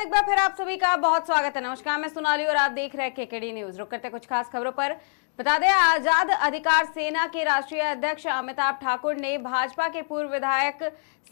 बाद एक बार फिर आप सभी का बहुत स्वागत है। नमस्कार, मैं सोनाली और आप देख रहे हैं केकेडी न्यूज। रुक करते कुछ खास खबरों पर। बता दें, आजाद अधिकार सेना के राष्ट्रीय अध्यक्ष अमिताभ ठाकुर ने भाजपा के पूर्व विधायक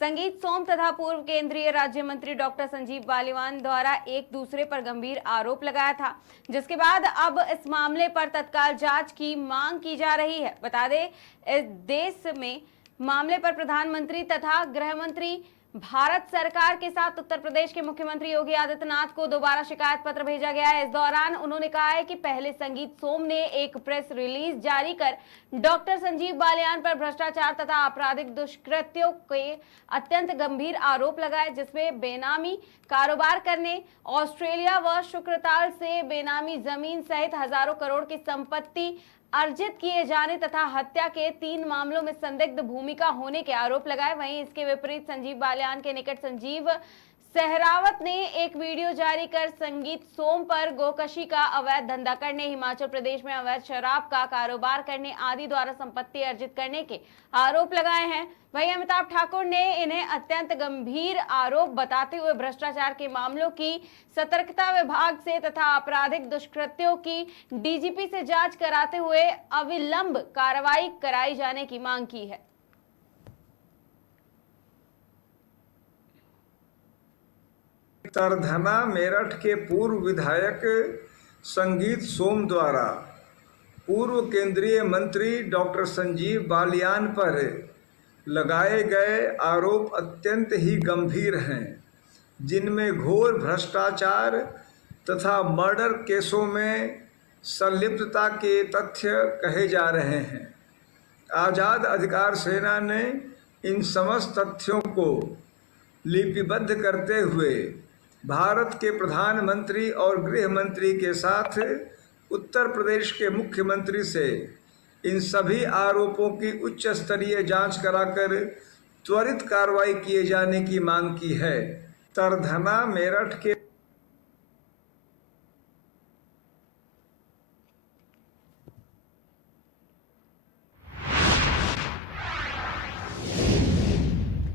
संगीत सोम तथा पूर्व केंद्रीय राज्य मंत्री डॉक्टर संजीव बालियान द्वारा एक दूसरे पर गंभीर आरोप लगाया था, जिसके बाद अब इस मामले पर तत्काल जांच की मांग की जा रही है। बता दें, इस देश में मामले पर प्रधानमंत्री तथा गृह मंत्री भारत सरकार के साथ उत्तर प्रदेश के मुख्यमंत्री योगी आदित्यनाथ को दोबारा शिकायत पत्र भेजा गया है। इस दौरान उन्होंने कहा है कि पहले संगीत सोम ने एक प्रेस रिलीज जारी कर डॉक्टर संजीव बालियान पर भ्रष्टाचार तथा आपराधिक दुष्कृत्यों के अत्यंत गंभीर आरोप लगाए, जिसमें बेनामी कारोबार करने, ऑस्ट्रेलिया व शुक्रताल से बेनामी जमीन सहित हजारों करोड़ की संपत्ति अर्जित किए जाने तथा हत्या के 3 मामलों में संदिग्ध भूमिका होने के आरोप लगाए। वहीं इसके विपरीत संजीव बालियान के निकट संजीव सहरावत ने एक वीडियो जारी कर संगीत सोम पर गोकशी का अवैध धंधा करने, हिमाचल प्रदेश में अवैध शराब का कारोबार करने आदि द्वारा संपत्ति अर्जित करने के आरोप लगाए हैं। वहीं अमिताभ ठाकुर ने इन्हें अत्यंत गंभीर आरोप बताते हुए भ्रष्टाचार के मामलों की सतर्कता विभाग से तथा आपराधिक दुष्कृत्यों की डीजीपी से जांच कराते हुए अविलंब कार्रवाई कराई जाने की मांग की है। तरधना मेरठ के पूर्व विधायक संगीत सोम द्वारा पूर्व केंद्रीय मंत्री डॉक्टर संजीव बालियान पर लगाए गए आरोप अत्यंत ही गंभीर हैं, जिनमें घोर भ्रष्टाचार तथा मर्डर केसों में संलिप्तता के तथ्य कहे जा रहे हैं। आज़ाद अधिकार सेना ने इन समस्त तथ्यों को लिपिबद्ध करते हुए भारत के प्रधानमंत्री और गृह मंत्री के साथ उत्तर प्रदेश के मुख्यमंत्री से इन सभी आरोपों की उच्च स्तरीय जांच कराकर त्वरित कार्रवाई किए जाने की मांग की है। तरधना मेरठ के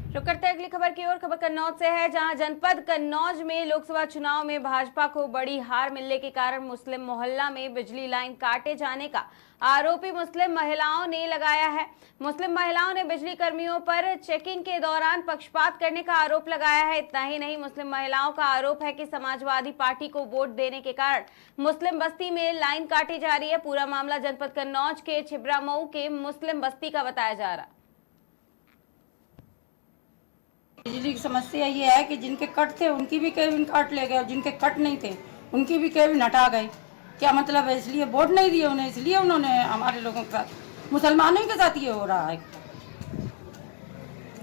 रुक करते अगली खबर की ओर। खबर कन्नौज से है, जहां जनपद कन्नौज में लोकसभा चुनाव में भाजपा को बड़ी हार मिलने के कारण मुस्लिम मोहल्ला में बिजली लाइन काटे जाने का आरोपी मुस्लिम महिलाओं ने लगाया है। मुस्लिम महिलाओं ने बिजली कर्मियों पर चेकिंग के दौरान पक्षपात करने का आरोप लगाया है। इतना ही नहीं, मुस्लिम महिलाओं का आरोप है कि समाजवादी पार्टी को वोट देने के कारण मुस्लिम बस्ती में लाइन काटी जा रही है। पूरा मामला जनपद कन्नौज के छिबरामऊ के मुस्लिम बस्ती का बताया जा रहा। बिजली की समस्या ये है कि जिनके कट थे उनकी भी केबिन काट ले गए और जिनके कट नहीं थे उनकी भी केबिन हटा गए। क्या मतलब है? इसलिए वोट नहीं दिए उन्हें, इसलिए उन्होंने हमारे लोगों के साथ, मुसलमानों के साथ ये हो रहा है।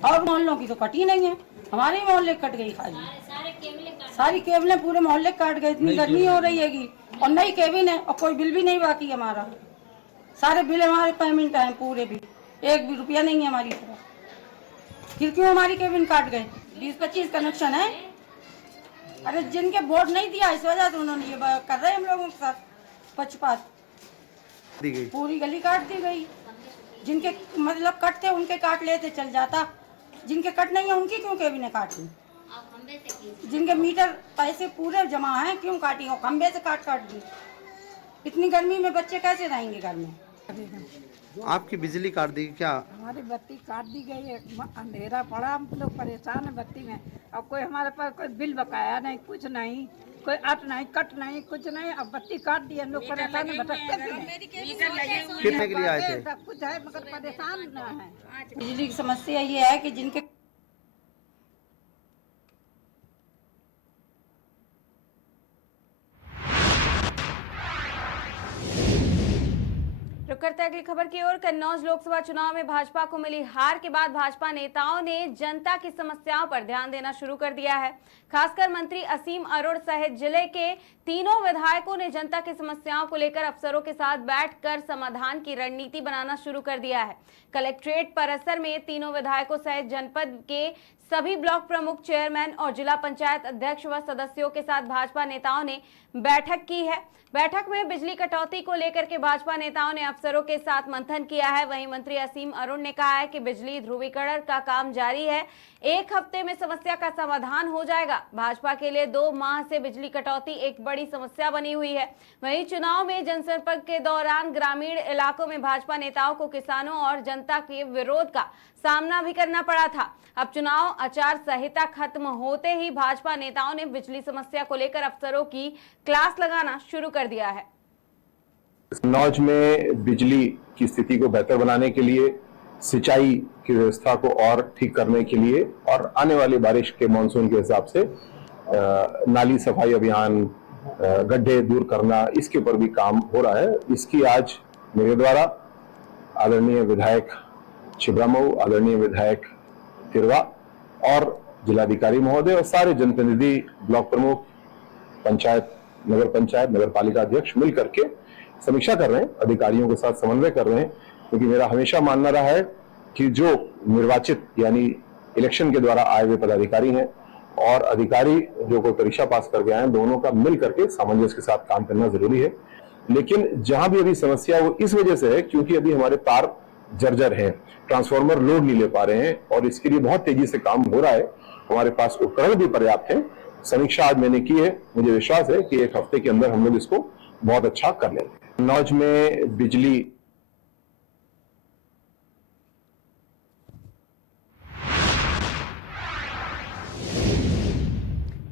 और मोहल्लों की तो कटी नहीं है, हमारे ही मोहल्ले कट गई खाली। सारी केबलें पूरे मोहल्ले काट गए। इतनी गर्मी हो रही है और नई केबिन है और कोई बिल भी नहीं बाकी हमारा। सारे बिल हमारे पेमेंट है पूरे, भी एक भी रुपया नहीं है हमारी तरफ। फिर क्यों हमारी केबिन काट गए? 20-25 कनेक्शन है। अरे जिनके वोट नहीं दिया इस वजह से उन्होंने ये कर रहे हैं हम लोगों के साथ पक्षपात। पूरी गली काट दी गई। जिनके मतलब कट थे उनके काट लेते चल जाता, जिनके कट नहीं है उनकी क्यों केबिन काट दी? जिनके मीटर पैसे पूरे जमा हैं क्यों काटी? और खंबे से काट दी। इतनी गर्मी में बच्चे कैसे रहेंगे घर में? आपकी बिजली काट दी क्या? हमारी बत्ती काट दी गई है, अंधेरा पड़ा, हम लोग परेशान है बत्ती में। अब कोई हमारे पास कोई बिल बकाया नहीं, कुछ नहीं, कोई अट नहीं, कट नहीं, कुछ नहीं। अब बत्ती काट दी, हम लोग परेशान है, भटकते भी कितने के लिए आए थे? सब कुछ है मगर परेशान न है। बिजली की समस्या ये है कि जिनके रुक करते अगली खबर की ओर। कन्नौज लोकसभा चुनाव में भाजपा को मिली हार के बाद भाजपा नेताओं ने जनता की समस्याओं पर ध्यान देना शुरू कर दिया है। खासकर मंत्री असीम अरोड़ सहित जिले के तीनों विधायकों ने जनता की समस्याओं को लेकर अफसरों के साथ बैठकर समाधान की रणनीति बनाना शुरू कर दिया है। कलेक्ट्रेट परिसर में तीनों विधायकों सहित जनपद के सभी ब्लॉक प्रमुख, चेयरमैन और जिला पंचायत अध्यक्ष व सदस्यों के साथ भाजपा नेताओं ने बैठक की है। बैठक में बिजली कटौती को लेकर के भाजपा नेताओं ने अफसरों के साथ मंथन किया है। वहीं मंत्री असीम अरुण ने कहा है कि बिजली ध्रुवीकरण का काम जारी है, 1 हफ्ते में समस्या का समाधान हो जाएगा। भाजपा के लिए 2 माह से बिजली कटौती एक बड़ी समस्या बनी हुई है। वहीं चुनाव में जनसंपर्क के दौरान ग्रामीण इलाकों में भाजपा नेताओं को किसानों और जनता के विरोध का सामना भी करना पड़ा था। अब चुनाव आचार संहिता खत्म होते ही भाजपा नेताओं ने बिजली समस्या को लेकर अफसरों की क्लास लगाना शुरू कर दिया है। कन्नौज में बिजली की स्थिति को बेहतर बनाने के लिए, सिंचाई की व्यवस्था को और ठीक करने के लिए और आने वाली बारिश के मानसून के हिसाब से नाली सफाई अभियान, गड्ढे दूर करना, इसके ऊपर भी काम हो रहा है। इसकी आज मेरे द्वारा आदरणीय विधायक छिबरामऊ, आदरणीय विधायक तिरवा और जिलाधिकारी महोदय और सारे जनप्रतिनिधि, ब्लॉक प्रमुख, पंचायत, नगर पंचायत, नगर पालिका अध्यक्ष मिल करके समीक्षा कर रहे हैं, अधिकारियों के साथ समन्वय कर रहे हैं। क्योंकि मेरा हमेशा मानना रहा है कि जो निर्वाचित यानी इलेक्शन के द्वारा आए हुए पदाधिकारी हैं और अधिकारी जो कोई परीक्षा पास करके आए हैं, दोनों का मिल करके सामंजस्य के साथ काम करना जरूरी है। लेकिन जहां भी अभी समस्या है वो इस वजह से है क्योंकि अभी हमारे तार जर्जर हैं, ट्रांसफार्मर लोड नहीं ले पा रहे हैं और इसके लिए बहुत तेजी से काम हो रहा है। हमारे पास उपकरण भी पर्याप्त हैं। समीक्षा आज मैंने की है, मुझे विश्वास है कि 1 हफ्ते के अंदर हम लोग इसको बहुत अच्छा कर लेंगे। कन्नौज में बिजली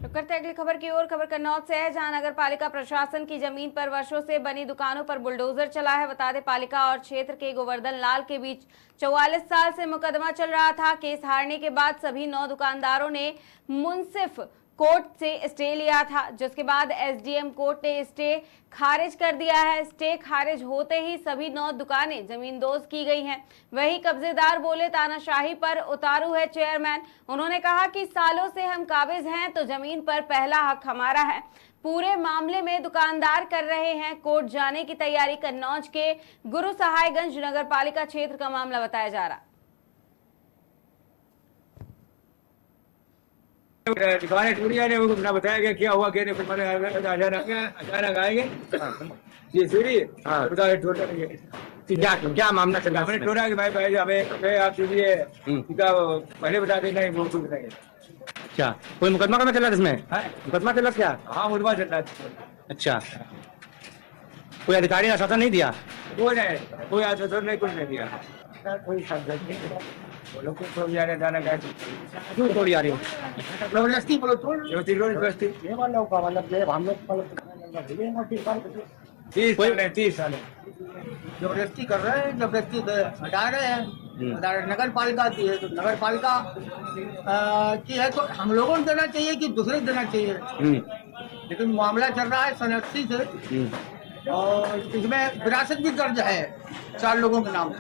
करते हैं अगली खबर की ओर। खबर कन्नौज से है, जहां नगर पालिका प्रशासन की जमीन पर वर्षों से बनी दुकानों पर बुलडोजर चला है। बता दें, पालिका और क्षेत्र के गोवर्धन लाल के बीच 44 साल से मुकदमा चल रहा था। केस हारने के बाद सभी 9 दुकानदारों ने मुंसिफ कोर्ट से स्टे लिया था, जिसके बाद एसडीएम कोर्ट ने स्टे खारिज कर दिया है। स्टे खारिज होते ही सभी 9 दुकानें जमींदोज की गई हैं। वही कब्जेदार बोले, तानाशाही पर उतारू है चेयरमैन। उन्होंने कहा कि सालों से हम काबिज हैं तो जमीन पर पहला हक हमारा है। पूरे मामले में दुकानदार कर रहे हैं कोर्ट जाने की तैयारी। कन्नौज के गुरु सहायगंज नगर पालिका क्षेत्र का मामला बताया जा रहा। दुकानें टूटी ने वो ना बताया गया क्या हुआ, क्या नहीं, फिर मैंने अचानक आएंगे ये सीढ़ी बता क्या मामला चल रहा है। हमने टोरा कि भाई हमें आप दीजिए, पहले बता देना वो कुछ बताएंगे। क्या कोई मुकदमा करना चल रहा है इसमें? मुकदमा चल रहा क्या? हाँ, मुकदमा चल रहा है। अच्छा, कोई अधिकारी ने आश्वासन नहीं दिया? कोई आश्वासन नहीं, कुछ नहीं दिया। कोई बोलो कुछ तो जाना गया क्यों तोड़ी आ रही हो? जबरदस्ती बोलो जबरदस्ती 30 साल जबरदस्ती कर रहे हैं, जबरदस्ती हटा रहे हैं। नगर पालिका की है तो नगर पालिका की है तो हम लोगों को देना चाहिए कि दूसरे को देना चाहिए। लेकिन मामला चल रहा है सन 80 से और इसमें विरासत भी कर्ज है 4 लोगों के नाम।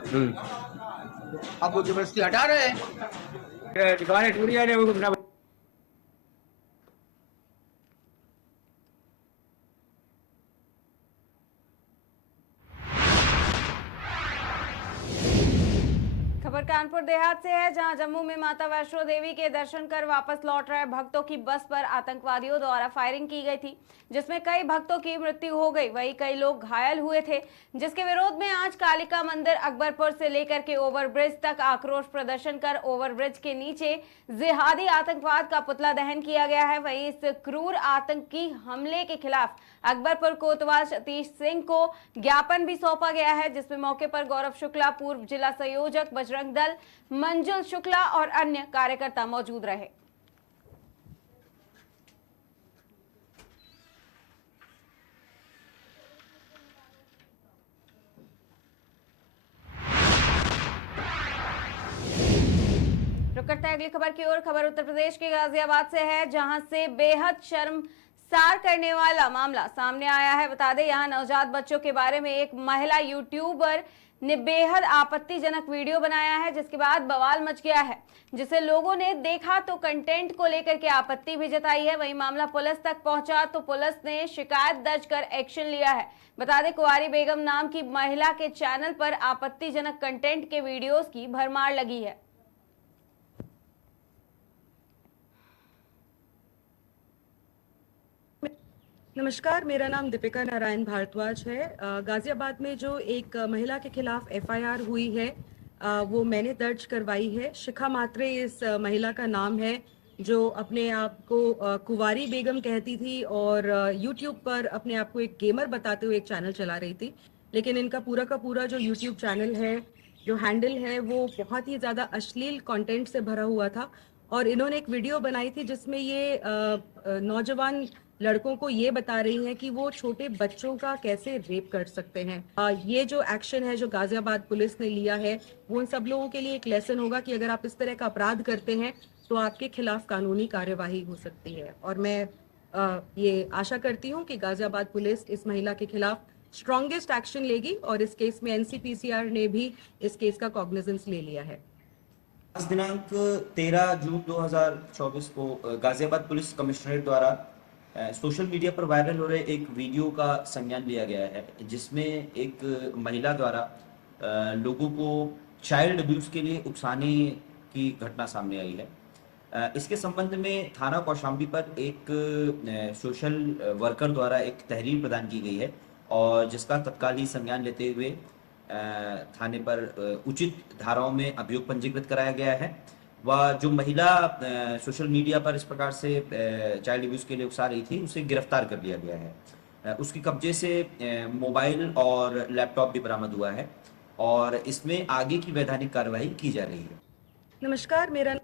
अब वो जबरदस्ती हटा रहे हैं। दुकानें टूटी ने वो ना खबर कानपुर देहात से है, जहां जम्मू में माता वैष्णो देवी के दर्शन कर वापस लौट रहे भक्तों की बस पर आतंकवादियों द्वारा फायरिंग की गई थी, जिसमें कई भक्तों की मृत्यु हो गई। वहीं कई लोग घायल हुए थे, जिसके विरोध में आज कालिका मंदिर अकबरपुर से लेकर के ओवरब्रिज तक आक्रोश प्रदर्शन कर ओवरब्रिज के नीचे जिहादी आतंकवाद का पुतला दहन किया गया है। वहीं इस क्रूर आतंकी हमले के खिलाफ अकबरपुर कोतवाल सतीश सिंह को ज्ञापन भी सौंपा गया है, जिसमें मौके पर गौरव शुक्ला, पूर्व जिला संयोजक बजरंग दल, मंजुल शुक्ला और अन्य कार्यकर्ता मौजूद रहे। रुक करते हैं अगली खबर की ओर। खबर उत्तर प्रदेश के गाजियाबाद से है, जहां से बेहद शर्मसार करने वाला मामला सामने आया है। बता दें, यहां नवजात बच्चों के बारे में एक महिला यूट्यूबर ने बेहद आपत्तिजनक वीडियो बनाया है, जिसके बाद बवाल मच गया है, जिसे लोगों ने देखा तो कंटेंट को लेकर के आपत्ति भी जताई है। वहीं मामला पुलिस तक पहुंचा तो पुलिस ने शिकायत दर्ज कर एक्शन लिया है। बता दें, कुंवारी बेगम नाम की महिला के चैनल पर आपत्तिजनक कंटेंट के वीडियोस की भरमार लगी है। नमस्कार, मेरा नाम दीपिका नारायण भारद्वाज है। गाजियाबाद में जो एक महिला के खिलाफ एफआईआर हुई है, वो मैंने दर्ज करवाई है। शिखा मात्रे इस महिला का नाम है, जो अपने आप को कुंवारी बेगम कहती थी और यूट्यूब पर अपने आप को एक गेमर बताते हुए एक चैनल चला रही थी। लेकिन इनका पूरा का पूरा जो यूट्यूब चैनल है, जो हैंडल है, वो बहुत ही ज़्यादा अश्लील कंटेंट से भरा हुआ था। और इन्होंने एक वीडियो बनाई थी जिसमें ये नौजवान लड़कों को ये बता रही हैं कि वो छोटे बच्चों का कैसे रेप कर सकते हैं। ये जो एक्शन है जो गाजियाबाद पुलिस ने लिया है, वो उन सब लोगों के लिए एक लेसन होगा कि अगर आप इस तरह का अपराध करते हैं तो आपके खिलाफ कानूनी कार्यवाही हो सकती है। और मैं ये आशा करती हूँ कि गाजियाबाद पुलिस इस महिला के खिलाफ स्ट्रॉन्गेस्ट एक्शन लेगी और इस केस में एनसीपीसीआर ने भी इस केस का कॉग्निजेंस ले लिया है। आज दिनांक 13 जून 2024 को गाजियाबाद पुलिस कमिश्नरेट द्वारा सोशल मीडिया पर वायरल हो रहे एक वीडियो का संज्ञान लिया गया है, जिसमें एक महिला द्वारा लोगों को चाइल्ड अब्यूज़ के लिए उकसाने की घटना सामने आई है। इसके संबंध में थाना कौशाम्बी पर एक सोशल वर्कर द्वारा एक तहरीर प्रदान की गई है और जिसका तत्काल ही संज्ञान लेते हुए थाने पर उचित धाराओं में अभियोग पंजीकृत कराया गया है। वह जो महिला सोशल मीडिया पर इस प्रकार से चाइल्ड अब्यूज़ के लिए उकसा रही थी, उसे गिरफ्तार कर लिया गया है। उसके कब्जे से मोबाइल और लैपटॉप भी बरामद हुआ है और इसमें आगे की वैधानिक कार्रवाई की जा रही है। नमस्कार, मेरा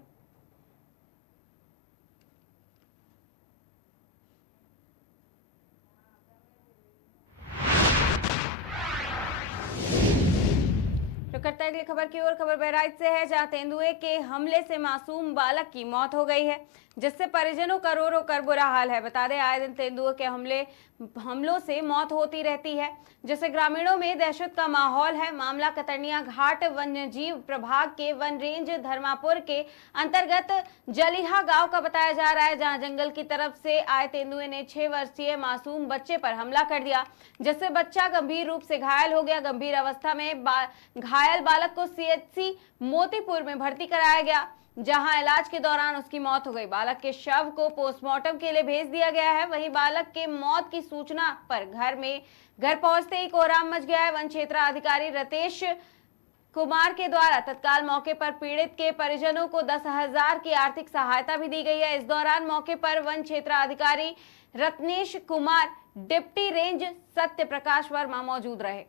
तो करते हैं अगली खबर की ओर। खबर बहराइच से है, जहां तेंदुए के हमले से मासूम बालक की मौत हो गई है, जिससे परिजनों का रो रो कर बुरा हाल है। बता दें, आए दिन तेंदुए के हमलों से मौत होती रहती है, जिससे ग्रामीणों में दहशत का माहौल है। मामला कतरनिया घाट वन्यजीव प्रभाग के वन रेंज धर्मापुर के अंतर्गत जलिहा गांव का बताया जा रहा है, जहां जंगल की तरफ से आए तेंदुए ने 6 वर्षीय मासूम बच्चे पर हमला कर दिया, जिससे बच्चा गंभीर रूप से घायल हो गया। गंभीर अवस्था में घायल बालक को सीएचसी मोतीपुर में भर्ती कराया गया, जहां इलाज के दौरान उसकी मौत हो गई। बालक के शव को पोस्टमार्टम के लिए भेज दिया गया है। वहीं बालक के मौत की सूचना पर घर पहुंचते ही कोहराम मच गया है। वन क्षेत्राधिकारी रतेश कुमार के द्वारा तत्काल मौके पर पीड़ित के परिजनों को 10,000 की आर्थिक सहायता भी दी गई है। इस दौरान मौके पर वन क्षेत्राधिकारी रत्नेश कुमार, डिप्टी रेंज सत्य प्रकाश वर्मा मौजूद रहे।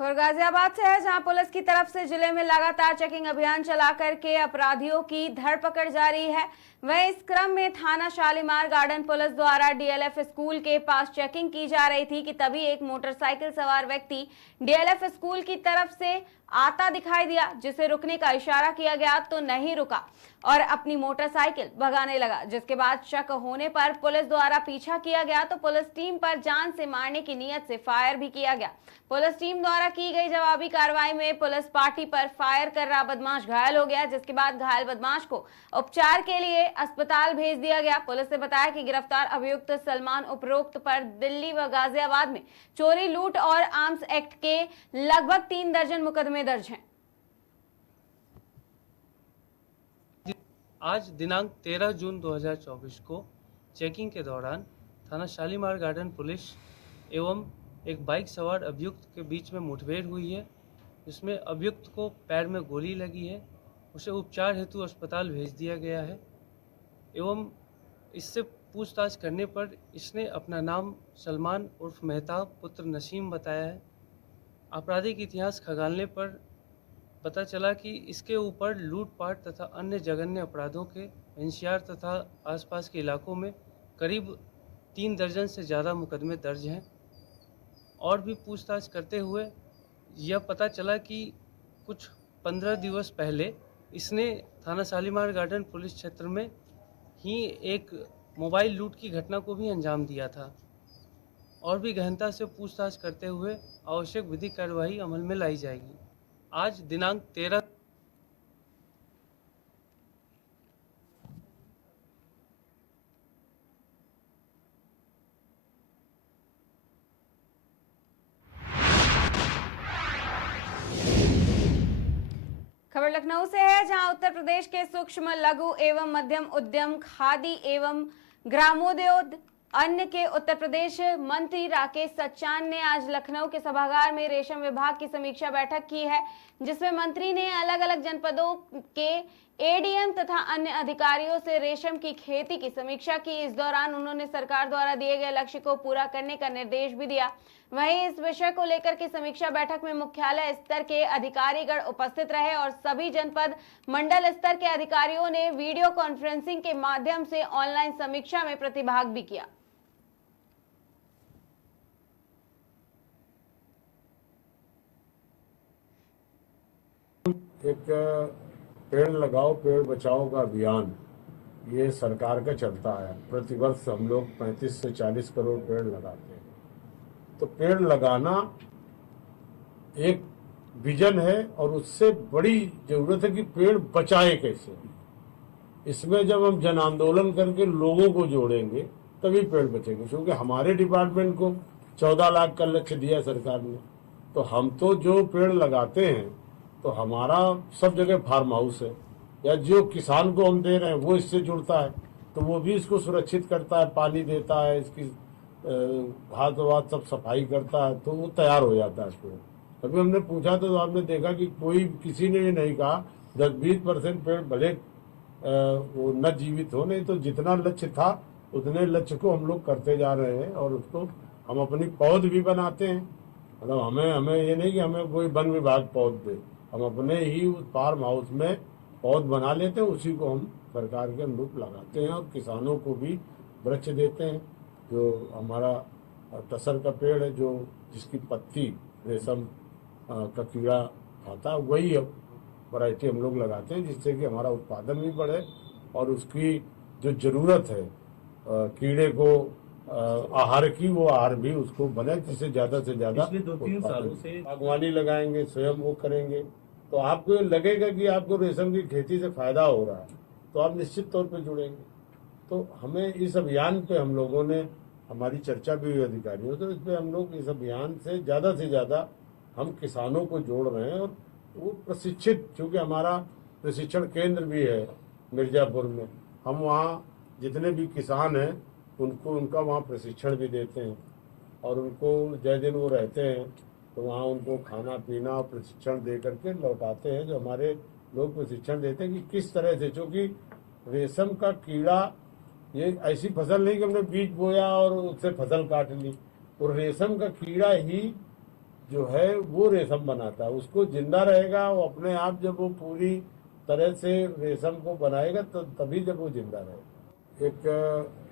खबर गाजियाबाद से है, जहां पुलिस की तरफ से जिले में लगातार चेकिंग अभियान चला करके अपराधियों की धरपकड़ जारी है। वहीं इस क्रम में थाना शालीमार गार्डन पुलिस द्वारा डीएलएफ स्कूल के पास चेकिंग की जा रही थी कि तभी एक मोटरसाइकिल सवार व्यक्ति डीएलएफ स्कूल की तरफ से आता दिखाई दिया, जिसे रुकने का इशारा किया गया तो नहीं रुका और अपनी मोटरसाइकिल भगाने लगा। जिसके बाद शक होने पर पुलिस द्वारा पीछा किया गया तो पुलिस टीम पर जान से मारने की नीयत से फायर भी किया गया। पुलिस टीम द्वारा की गई जवाबी कार्रवाई में पुलिस पार्टी पर फायर कर रहा बदमाश घायल हो गया, जिसके बाद घायल बदमाश को उपचार के लिए अस्पताल भेज दिया गया। पुलिस ने बताया कि गिरफ्तार अभियुक्त सलमान उपरोक्त पर दिल्ली व गाजियाबाद में चोरी, लूट और आर्म्स एक्ट के लगभग 3 दर्जन मुकदमे दर्ज हैं। आज दिनांक 13 जून 2024 को चेकिंग के दौरान थाना शालीमार गार्डन पुलिस एवं एक बाइक सवार अभियुक्त के बीच में मुठभेड़ हुई है, जिसमें अभियुक्त को पैर में गोली लगी है। उसे उपचार हेतु अस्पताल भेज दिया गया है एवं इससे पूछताछ करने पर इसने अपना नाम सलमान उर्फ मेहताब पुत्र नसीम बताया है। आपराधिक इतिहास खंगालने पर पता चला कि इसके ऊपर लूटपाट तथा अन्य जघन्य अपराधों के एनसीआर तथा आसपास के इलाकों में करीब 3 दर्जन से ज़्यादा मुकदमे दर्ज हैं। और भी पूछताछ करते हुए यह पता चला कि कुछ 15 दिवस पहले इसने थाना शालीमार गार्डन पुलिस क्षेत्र में ही एक मोबाइल लूट की घटना को भी अंजाम दिया था। और भी गहनता से पूछताछ करते हुए आवश्यक विधिक कार्यवाही अमल में लाई जाएगी। आज दिनांक 13 खबर खबर लखनऊ से है, जहां उत्तर प्रदेश के सूक्ष्म लघु एवं मध्यम उद्यम, खादी एवं ग्रामोद्योग अन्य के उत्तर प्रदेश मंत्री राकेश सच्चान ने आज लखनऊ के सभागार में रेशम विभाग की समीक्षा बैठक की है, जिसमें मंत्री ने अलग अलग जनपदों के एडीएम तथा अन्य अधिकारियों से रेशम की खेती की समीक्षा की। इस दौरान उन्होंने सरकार द्वारा दिए गए लक्ष्य को पूरा करने का निर्देश भी दिया। वहीं इस विषय को लेकर की समीक्षा बैठक में मुख्यालय स्तर के अधिकारीगण उपस्थित रहे और सभी जनपद मंडल स्तर के अधिकारियों ने वीडियो कॉन्फ्रेंसिंग के माध्यम से ऑनलाइन समीक्षा में प्रतिभाग भी किया। एक पेड़ लगाओ पेड़ बचाओ का अभियान ये सरकार का चलता है। प्रतिवर्ष हम लोग 35 से 40 करोड़ पेड़ लगाते हैं। तो पेड़ लगाना एक विजन है और उससे बड़ी जरूरत है कि पेड़ बचाए कैसे। इसमें जब हम जन आंदोलन करके लोगों को जोड़ेंगे तभी पेड़ बचेंगे, क्योंकि हमारे डिपार्टमेंट को 14 लाख का लक्ष्य दिया सरकार ने। तो हम तो जो पेड़ लगाते हैं तो हमारा सब जगह फार्म हाउस है, या जो किसान को हम दे रहे हैं वो इससे जुड़ता है, तो वो भी इसको सुरक्षित करता है, पानी देता है, इसकी घास वास सब सफाई करता है, तो वो तैयार हो जाता है पेड़। कभी हमने पूछा तो आपने देखा कि किसी ने ये नहीं कहा 10-20% पेड़ भले वो न जीवित हो, नहीं तो जितना लक्ष्य था उतने लक्ष्य को हम लोग करते जा रहे हैं। और उसको हम अपनी पौध भी बनाते हैं, मतलब हमें ये नहीं कि हमें कोई वन विभाग पौध दे, हम अपने ही उस फार्म हाउस में पौध बना लेते हैं, उसी को हम सरकार के अनुरूप लगाते हैं। और किसानों को भी वृक्ष देते हैं। जो हमारा टसर का पेड़ है, जो जिसकी पत्ती रेशम का कीड़ा खाता है, वही अब वैरायटी हम लोग लगाते हैं, जिससे कि हमारा उत्पादन भी बढ़े और उसकी जो ज़रूरत है कीड़े को आहार की, वो आहार भी उसको बने, जिससे ज़्यादा से ज़्यादा। 2-3 सालों से बागवानी लगाएंगे, स्वयं वो करेंगे, तो आपको लगेगा कि आपको रेशम की खेती से फायदा हो रहा है, तो आप निश्चित तौर पे जुड़ेंगे। तो हमें इस अभियान पे हम लोगों ने, हमारी चर्चा भी हुई अधिकारियों, तो इस पर हम लोग इस अभियान से ज़्यादा हम किसानों को जोड़ रहे हैं। और वो प्रशिक्षित, चूँकि हमारा प्रशिक्षण केंद्र भी है मिर्ज़ापुर में, हम वहाँ जितने भी किसान हैं उनका वहाँ प्रशिक्षण भी देते हैं। और उनको जय दिन वो रहते हैं तो वहाँ उनको खाना पीना और प्रशिक्षण दे करके लौटाते हैं। जो हमारे लोग प्रशिक्षण देते हैं कि किस तरह से, क्योंकि रेशम का कीड़ा ये ऐसी फसल नहीं कि हमने बीज बोया और उससे फसल काट ली, और रेशम का कीड़ा ही जो है वो रेशम बनाता है। उसको जिंदा रहेगा वो अपने आप, जब वो पूरी तरह से रेशम को बनाएगा तो तभी जब वो जिंदा रहेगा। एक